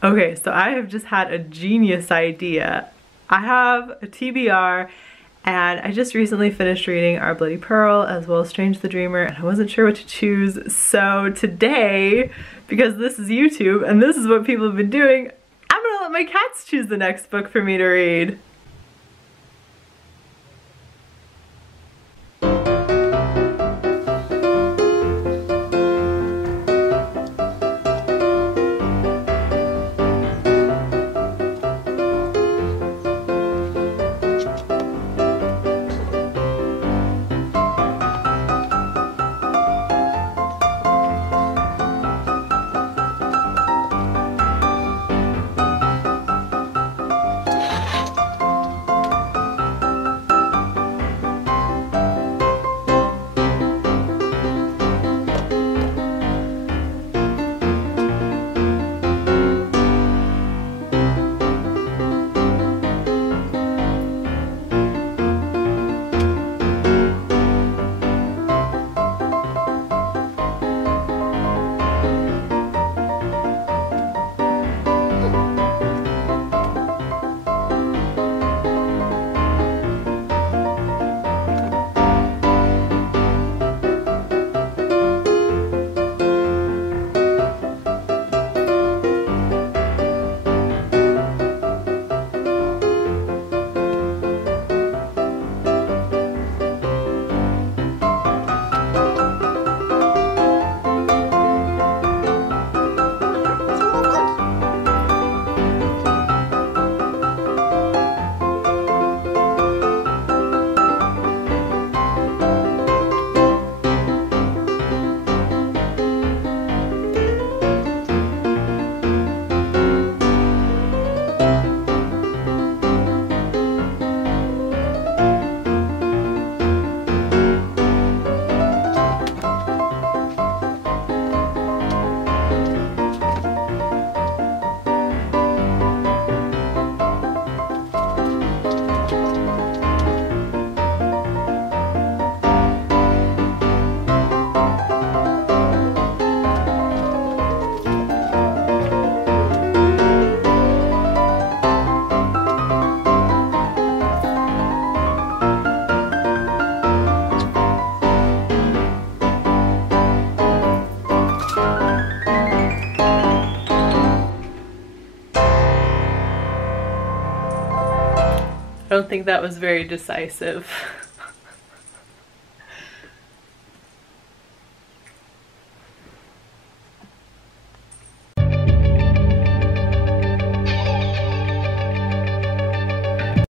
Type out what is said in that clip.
Okay, so I have just had a genius idea. I have a TBR and I just recently finished reading Our Bloody Pearl as well as Strange the Dreamer, and I wasn't sure what to choose. So today, because this is YouTube and this is what people have been doing, I'm gonna let my cats choose the next book for me to read. I don't think that was very decisive.